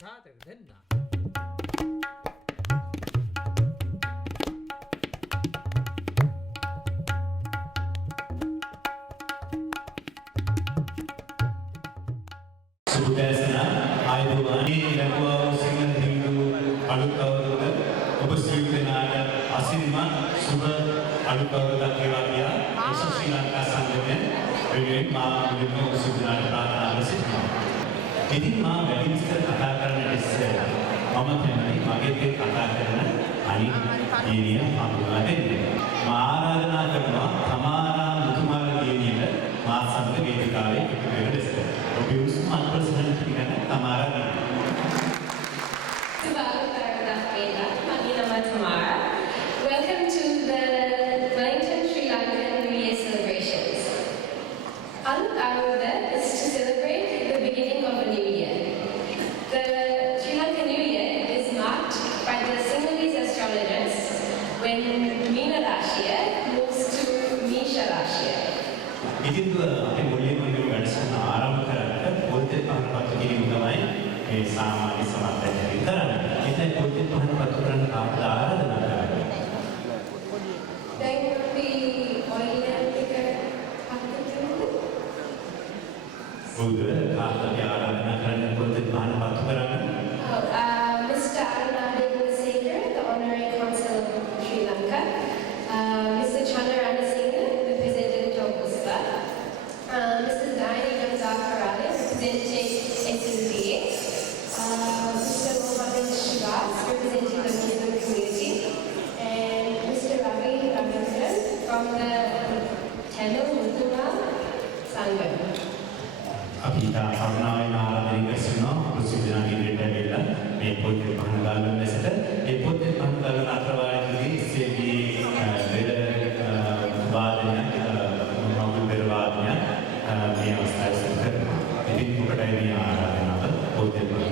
තාතක දෙන්න. සුබදෑසන ආයුබෝවනි ලැබුවා සිංහල හින්දු අලුත් අවුරුද්ද ඔබ සියලු දෙනාට අසිරිමත් සුබ අලුත් අවුරුද්දක් වේවා කියලා ශ්‍රී ලංකා සංගමයෙන් වෙනුවෙන් මා මුලින්ම ඔබ සියලු දෙනාට ප්‍රාර්ථනා කර සිටිනවා. ඉතින් මා වැඩි විස්තර කතා කරන්න ඉස්සෙල්ලා මම කැමති මගේ කතා කරන අනිත් දිනිය හඳුනා දෙන්න. මා ආරාධනා කරනවා තමාරා මුතුමාල දිනියට මා සමග වේදිකාවේ එකතු වෙන්න ඉස්සෙල්ලා. My president again, Tamara. Welcome to the Wellington Sri Lankan New Year celebrations. Alut Arudha is to celebrate the beginning of a new year. The Sri Lankan New Year is marked by the Sinhalese astrologers when Meena Rashiya moves to Mesha Rashiya. ඉතින් අපි මුලින්ම මේ වැඩසටහන ආරම්භ කරන්න පොතේ පහන පත්තු කිරීම තමයි මේ සාමාන්‍ය සමාජයෙන් කරන්නේ. ඉතින් පොතේ පහන පත්තු කරන්න කාටද ආරාධනා කරන්නේ? දැන් අපි ඔයිලන්ට එක හත්කෙන්නේ. බුදු කාටද ආරාධනා කරන්න පොතේ පහන පත්තු කරන්න? Mr. Arunadegasekar, the Honorary Consul of Sri Lanka, Mr. Chandraranasinghe, Representative of USPA, Mrs. Diane Gamzakar, representing SLPA, Mr. Mohammed Shabazz, representing the Muslim community, and Mr. Ravi Ravindran from the Tamil Muthumal Sangam. අපි කරුණාවෙන් ආරාධනා කරනවා ප්‍රසිද්ධාගේ දෙන්නේලා මේ පොතේ පහන ගන්න ලෙසට මේ පොතේ පහන ගන්න අතරවාරයේදී ඉස්සෙල්දී බෙර වාදනය මොහොත බෙර වාදනය මේ අවස්ථාවේ සිදු කරනවා. ඉතින් ඔබටයි මේ ආරාධනාව පොතේ පහන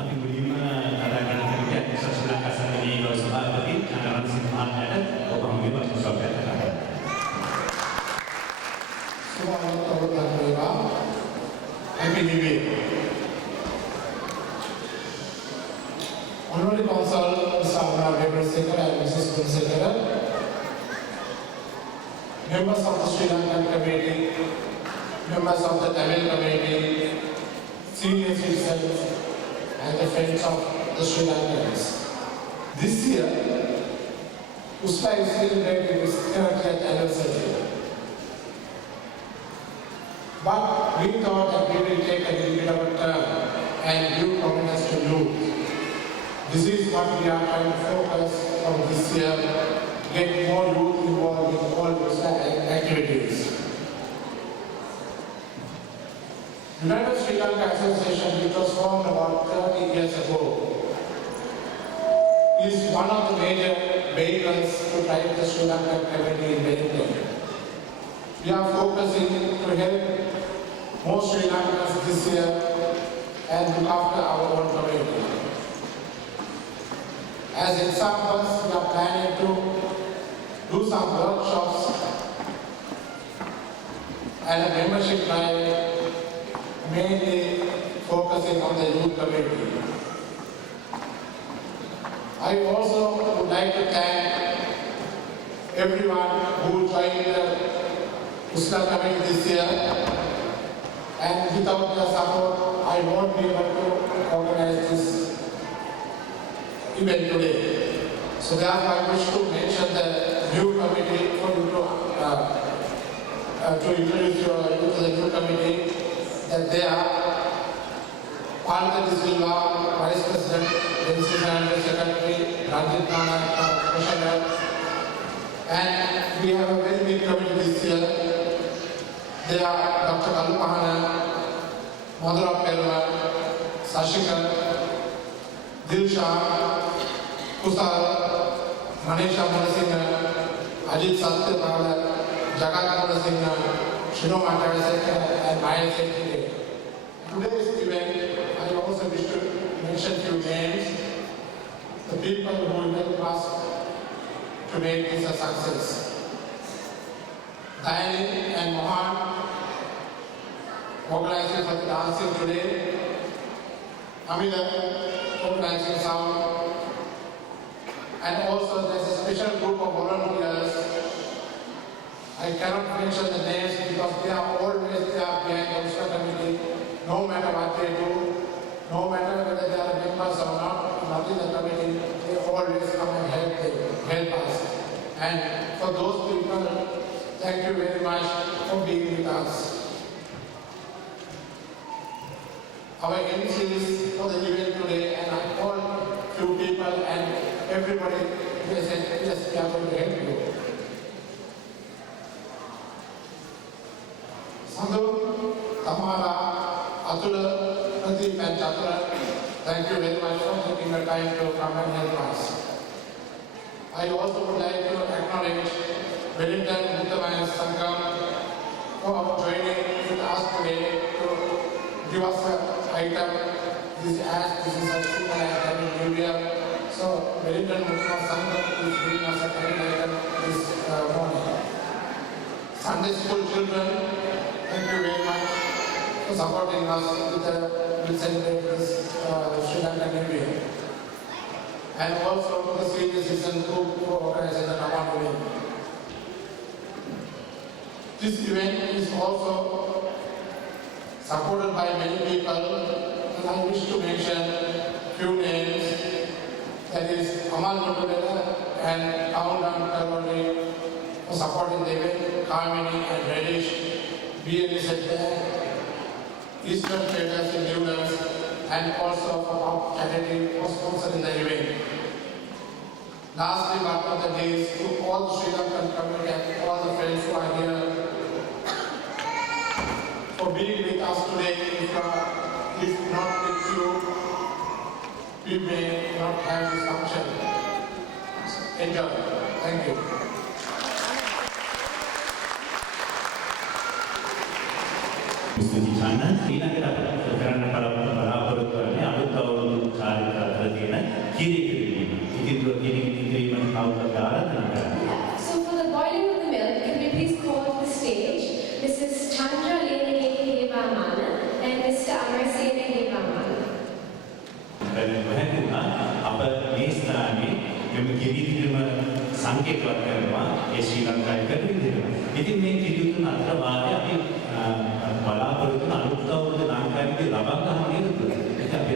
අපි මුලින්ම කතා කරන කෙනෙක් ශ්‍රී ලංකා සංගමයේ ගෞරව සභාපති චන්ද්‍රවංශ මහත්මයාට ඔබ හමුවේ වචන ස්වභාවයෙන් කතා කරනවා. Happy New Year. Honorary Consul Mr. Abra Weber-Sekar and Mrs. Kunsekar, members of the Sri Lankan Committee, members of the Tamil Committee, senior citizens, and the friends of the Sri Lankans. This year, USPA is celebrating its 30th anniversary. But we thought that we will take a little bit of a turn and give prominence to youth. This is what we are trying to focus on this year, get more youth involved in all those activities. United Sri Lanka Association, which was formed about 30 years ago, is one of the major vehicles to drive the Sri Lankan community in Wellington. We are focusing to help more Sri Lankans this year and look after our own community. As examples, we are planning to do some workshops and a membership drive, mainly focusing on the youth community. I also would like to thank everyone who joined the USLA committee this year, and without their support, I won't be able to organize this event today. So therefore, I wish to mention the new committee for you to introduce you to the new committee, that they are Palka Silva, Vice President, Dennis Fernandez, Secretary, Ranjit Nana, Commissioner, and we have a very big committee this year. They are Dr. Kalu Mahana, Madhura Perwa, Sashikar, Dilsha, Kusal, Manisha Manasinha, Ajit Satyapala, Jagat Manasinha, Shino Matadaseka, and Maya Sekhi. Today's event, I also wish to mention few names, the people who will help us to make this a success. Diane and Mohan, organizing for the dancing today. Amida, organizing sound. And also there's a special group of volunteers. I cannot mention the names because they are always there behind the USLA committee, no matter what they do, no matter whether they are members or not in the committee, they always come and help us. And for those people, thank you very much for being with us. Our MCs for the event today, and I call few people and everybody, they said, yes, we are going to help you. Sandhu, Tamara, Atula, Pradeep and Chatara, thank you very much for taking the time to come and help us. I also would like to acknowledge Wellington Uttamayan Sangam for joining with us today to give us an item. This is a super item in New Year. So Wellington Uttamayan Sangam is giving us a item this morning. Sunday school children, thank you very much for supporting us with celebrating this Sri Lankan New Year. And also to the senior citizen group for organizing the Naman event. This event is also supported by many people, and I wish to mention few names. That is Amal Nutubela and Kaundan Karoli for supporting the event, Kamini and Reddish, BNS at there, Eastern Traders in Newlands, and also for our charity for sponsoring the event. Lastly, but not the least, to all the Sri Lankan community and all the friends who are here for being with us today. If not with you, we may not have this function. Enjoy. Thank you. Mr. Jana, ඊළඟට අපිට කරන්න බලාපොරොත්තු වෙන්නේ අලුත් අවුරුදු දැනෙන්න හැදුණා. අප මේ ස්ථානයේ මෙම කිරිදිම සංකේතවත් කරනවා ඒ ශ්‍රී ලංකාවේ කරන විදිහට. ඉතින් මේ කිරිදුන අතර වාරය අපි බලාපොරොත්තු වන අලුත් අවුරුදු ලංකාවේ ලබා ගන්න නේද? ඒක අපි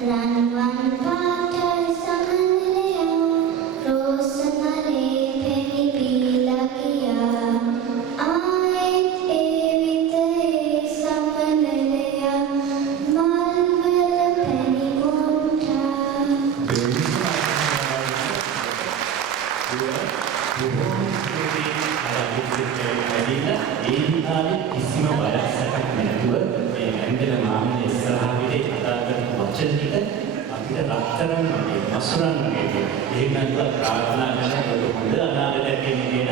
Run, run, water, summer, අනිත් වැඩිලා ඒ විකාලේ කිසිම බයක් සැකක් නැතුව මේ ඇන්දල මාමනේ ඉස්සරහා විලේ කතා කරපු වචන ටික අපිට රත්තරන් වගේ මසුරන් වගේ එහෙම නැත්නම් ප්‍රාර්ථනා කරන හොඳ අනාගතයක් කියන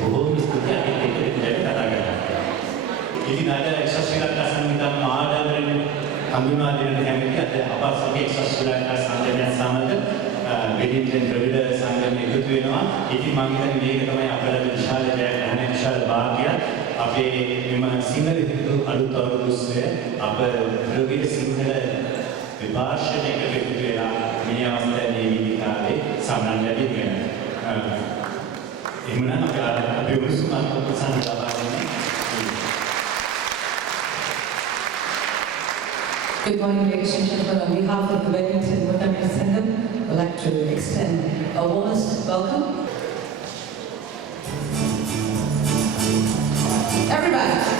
බොහෝම ස්තුතියි අපිට ඒක විදිහට කතා කරලා. ඉතින් අද එක්සස් ශ්‍රී ලංකා සංවිධාන ආඩම්බරෙන් හඳුන්වා දෙන්න කැමති අද අප සමග එක්සස් ශ්‍රී ලංකා සංගමය සමග වෙඩින්ටන් ද්‍රවිඩ සංගමය එකතු වෙනවා. ඉතින් මම හිතන්නේ මේක තමයි අපේ විශාල ජයග්‍රහණය විශාල භාග්‍යය. අපේ මෙම සිංහල හින්දු අලුත් අවුරුදු උත්සවය අප ද්‍රවිඩ සිංහල විභාෂණයක එකතු වෙලා මේ අවස්ථාවේ මේ විදිහේ සම්මාන ලැබෙන්නේ. එහෙමනම් අපි උරුසුමත් සංගමයෙන් Good morning, ladies and gentlemen. On behalf of the Wellington Muttamil Sangam, I'd like to extend a warmest welcome. Everybody.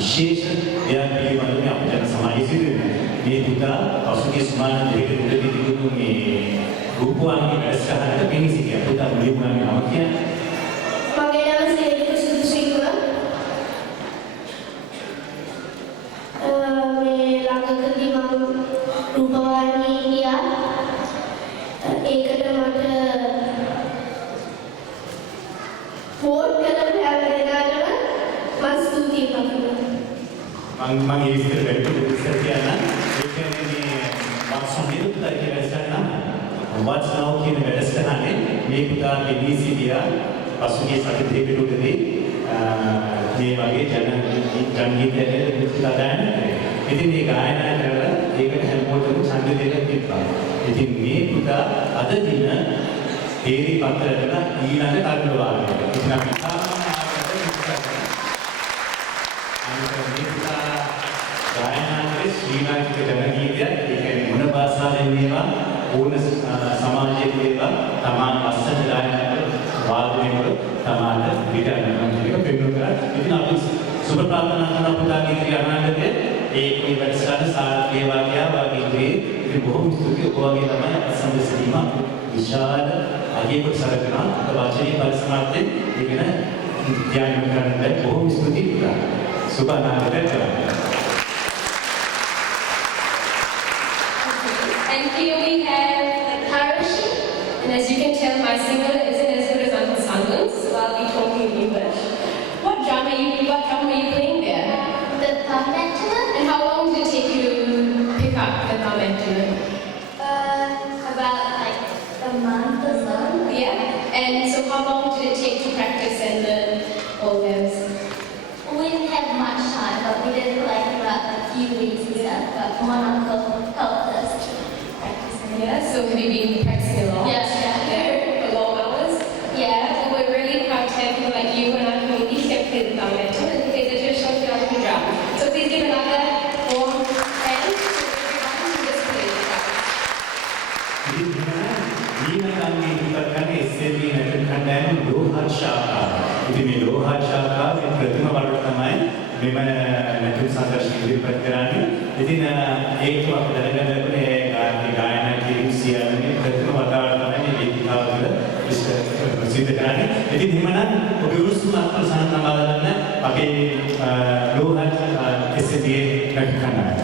විශේෂ දෙයක් පිළිබඳව මේ අපේ ජන සමාජයේ සිදුවෙනවා. මේ පුතා පසුගිය සුමාන දෙකක මුලදී තිබුණු මේ රූපවාහිනී වැඩසටහනට පෙනී සිටියා. පුතා මුලින්ම නම කියන්නේ මගේ නම සේලික සුදුසිංහ. මේ ළඟකදී මම රූපවාහිනී ගියා. ඒකට මට වෝට් කරලා හැමදේටම මම ස්තුතියි කරනවා. මම ඒ විදිහට වැඩි ඉස්සර කියන ඒ කියන්නේ මේ වක්සොන්දේට කියන වැඩසටහන What's Now කියන වැඩසටහනේ මේ පුතා පෙනී සිටියා. පසුගිය සති දෙකකදී මේ වගේ ජනගීතයකට පුතා ගායනා. ඉතින් මේ ගායනා කරලා ඒකට හැමෝටම ඡන්ද දෙලා තිබ්බා. ඉතින් මේ පුතා අද දින තේරි පත්‍රයට ඊළඟ තරුණ වාරයට. ඉතින් අපි ශ්‍රී ලාංකික ජනගීතය ඒ කියන්නේ මොන භාෂාවෙන් මේවා ඕන සමාජයේ මේවා තමන් අස්සට ගායනා කර වාදනය කර තමන්ට පිටරන එක පෙන්වන්න කරා. ඉතින් අපි සුබ ප්‍රාර්ථනා කරන පුතාගේ ඉදිරි අනාගතයේ මේ වැඩසටහන සාර්ථක වේවා කියලා වගේ ඉතින් බොහොම ස්තුතියි. ඔබ වගේ තමයි අසන්න සිටීම විශාල අගයකට සලකනවා. වාචික පරිසමාප්තිය ඉගෙන ධ්‍යාන කරන්න බොහොම ස්තුතියි පුතා. සුබ අනාගතයක්. And here we have Harishi, and as you can tell, my Sinhala isn't as good as Uncle Sandlan's, so I'll be talking in English. What drum are you playing there? so have you been practicing a lot? Yeah. For long hours? Yeah. Well, we're really proud to have people like you in our community who have played the Balmato and play the traditional Philadelphia drum. So please give another warm hand to everyone who just played the drum. ඊළඟ ඉදිරිපත් කරන SLB නැටුම් කණ්ඩායම ලෝහත් ශාඛාව. ඉතින් මේ ලෝහත් ශාඛාවේ ප්‍රථම වරට තමයි මෙම නැටුම් සංදර්ශන ඉදිරිපත් කරන්නේ. ඉතින් ඒක අපි දැනගන්න ලැබුණේ ඒ ගායනා කිරීම සියල්ලේ ප්‍රථම වතාවට තමයි මේ වේදිකාව තුළ ප්‍රසිද්ධ කරන්නේ. ඉතින් එහෙමනම් ඔබේ උරුස්තුම අත්සන් සම්බන්ධ කරන අපේ ලෝහත් SLB නැටුම් කණ්ඩායම.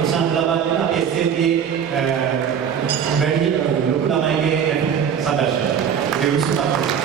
ප්‍රසන්න ලබා දෙන අපේ SLB වැඩි ලොකු ළමයිගේ සදර්ශනය. ඒ උත්සවය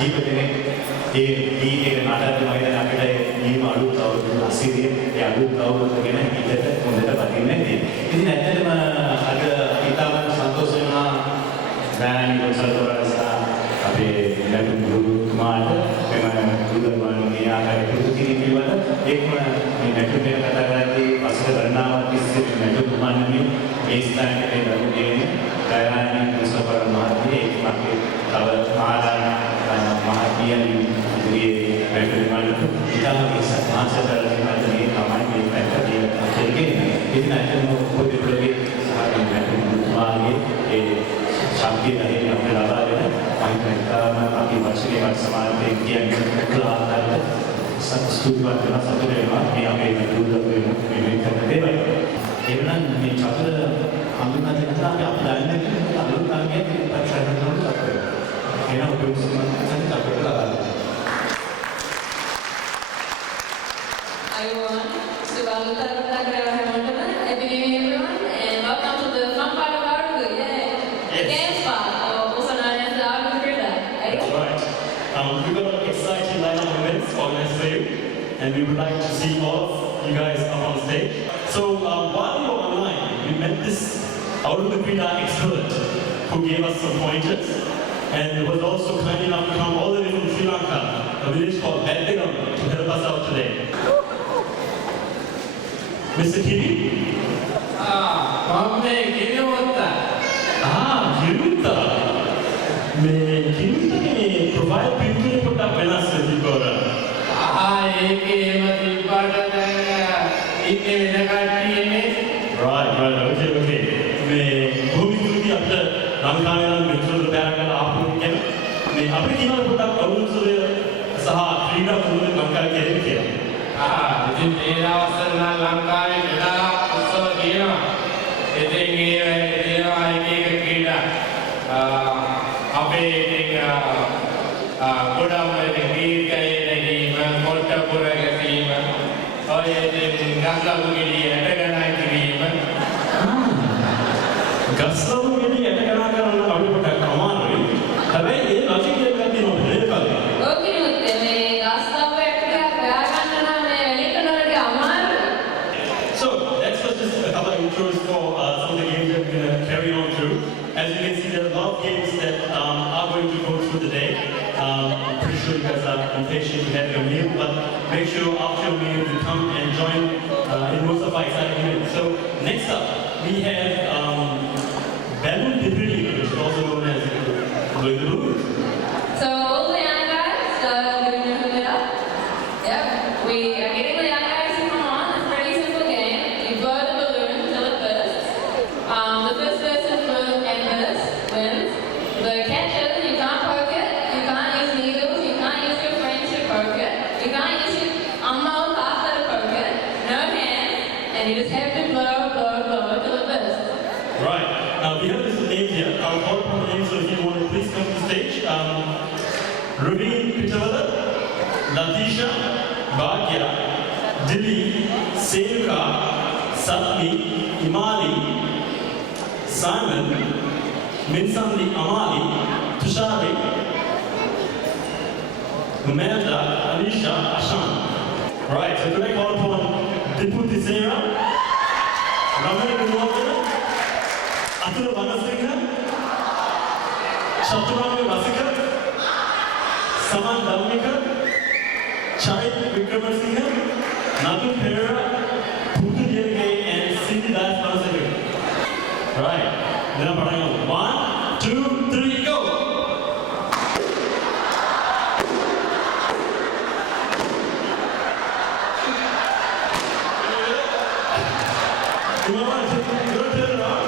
කීප දෙනෙක් ඒ ගීත එක නටන්න මම දැන් අපිට ඊම අලුත් අවුරුදු අසිරිය ඒ අලුත් අවුරුද්ද ගැන හිතට හොඳට වදින්නේ නැති. ඉතින් ඇත්තටම අද ඉතාම සතුටු වෙනවා ගායන කොටසට අපේ නැටුම් ගුරුතුමාට එම ගුරුතුමාගේ ආකාරය පුරුදු කිරීම පිළිබඳ ඒකම මේ නැටුම් ගැන කතා කරද්දී පසුගිය ගණනාවක් තිස්සේ නැටුම් උපන්වන්නේ මේ ස්ථානයේ දරුවනේ ගායන මුසපර මහත්මිය ඒක අපේ තව මාලා මහත්මියන් ඉදිරියේ වැඩමවන්නට ඉතාම සත්‍මාසතර කියන්නේ තමයි මේ පැත්තේ කියන්නේ. ඉතින් නැටුම් පොඩි පොඩි නැටුම් ගුරුතුමාගේ ඒ ශක්තිය නැහැ අපේ ලබා දෙන මහින්දාම අපි වචනයක් සමාජයෙන් කියන්නේ උදාහරණයක් සතුටුවත් වෙන සතුට වෙනවා මේ අපේ දුර්ලභ මේ කරන දේවල්. එවනම් මේ චතුර හඳුනා දෙන්න අපි අපදාන්නේ අලුත් කාර්යයක් පරිශන කරනවා අපේ. එන උපයෝග සම්බන්ධයෙන් අපිට ලබා දෙන්න. Everyone, Subaluta Grahamondana, Happy New Year everyone, and welcome to the fun part of Arugu, the dance part, also known as the Arugu Thriller. That's right. We've got an exciting lineup of events organized for you, and we would like to see all of you guys up on stage. So while we were online, we met this Arugu Thriller expert who gave us some pointers, and was also kind enough to come all the way from Sri Lanka, a village called Beddigam, to help us out today. Mr. Kiri? මම කිරියොත්තා. Kirutta. Kirutta provide people put up වෙනස් වෙදිකෝර. ඒකේම තිබ්බට දැන් ඉන්නේ වෙන කට්ටියනේ. Right. Okay. භූමි කෘති අපිට ලංකාවේ නම් මෙච්චර බෑරකට ආපු කියන අපිට කියනවා පොඩ්ඩක් අවුරුද්දේ සහ ක්‍රීඩා පුරුදු ලංකාවේ කෙරෙන්නේ කියලා. ඉතින් මේ දවස්වල නම් ලංකාවේ ක්‍රීඩා උත්සව තියෙනවා. ඉතින් ඒ දේවා එක ක්‍රීඩා අපේ ඉතින් ගොඩම දීර්ඝයේ නැගීම, කොට්ටපුර ගැසීම, ඔය ඉතින් ගස්ලබු ගෙඩිය ඇටගණන් කිරීම. ගස්ලබු ගෙඩිය ඇටගණන් කරන්න අපිට පොඩ්ඩක් අමාරුයි. හැබැයි ඒ ලොජික් එක තියෙනවා නේද කල්ලි? Okay, මේ ගස්තව එක ගාගන්න නම් මේ වෙලිකනවලට අමාරුයි. So that's just a couple of intros for some of the games that we're going to carry on through. As you can see, there are a lot of games that are going to go through the day. I'm pretty sure you guys are impatient to have your meal, but make sure after your meal you come and join in most of our exciting events. So next up, we have Balloon Dipri, which is also known as Blowing the Balloons. So all the young guys, giving your hand up. Yep, we are getting the young guys to come on. It's a pretty simple game. You blow the balloon till it bursts. The first person to blow and burst wins. The catcher, you can't poke it. You can't use needles. You can't use your friends to poke it. You can't use your amma or tata to poke it. No hands, and you just have to blow till it bursts. Right. We have this name here. I'll call upon the names, so if you want to please come to the stage. Rubin Pitawala, Latisha, Bhagya, Dilly, Senuka, Satmi, Imali, Simon, Minsandi Amali, Tushari, Umelda, Alisha, Ashan. Right, so could I call upon Dipu Tisera, Ramana Gurwala, Atul Vanasingha, Chaturanga Rasika, Saman Dalmika, Chai Vikramasinghe, Nathan Pereira, Putu Yerge, and Cindy Das Vanasingha. Right, then I'm putting on 1, 2, 3, go! Come on, go turn it on.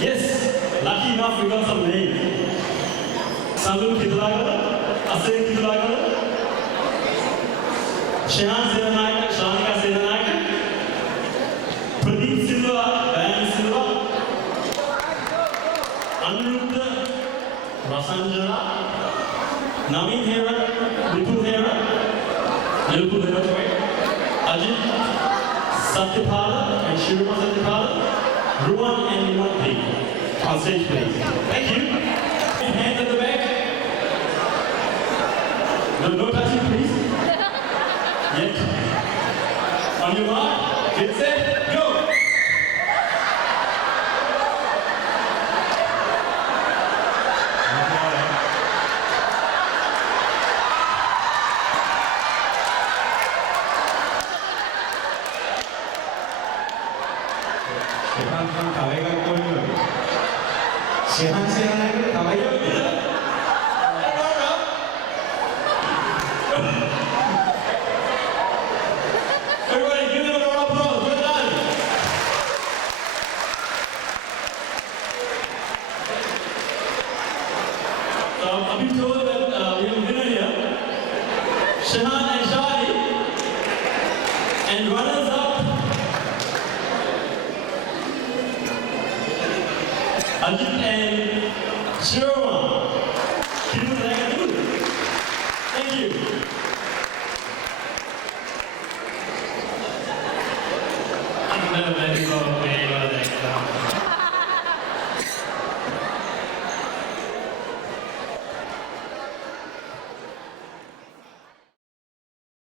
Yes, lucky enough we got some names. Salun Kidulagala, Asen Kidulagala, Shehan Senanayaka, Shanika Senanayaka, Pradeep Silva, Diane Silva, Anuruddha Rasanjana, Naveen Hera, Vipul Hera, Nilpul Hera, Ajit, Satyapala and Shiruma Satyapala, Ruan and Nimanthi. On stage, please. Thank you. Hands at the back. No touching, please. Yet. On your mark, get set, go. Shehan Senanayaka, Kawaii.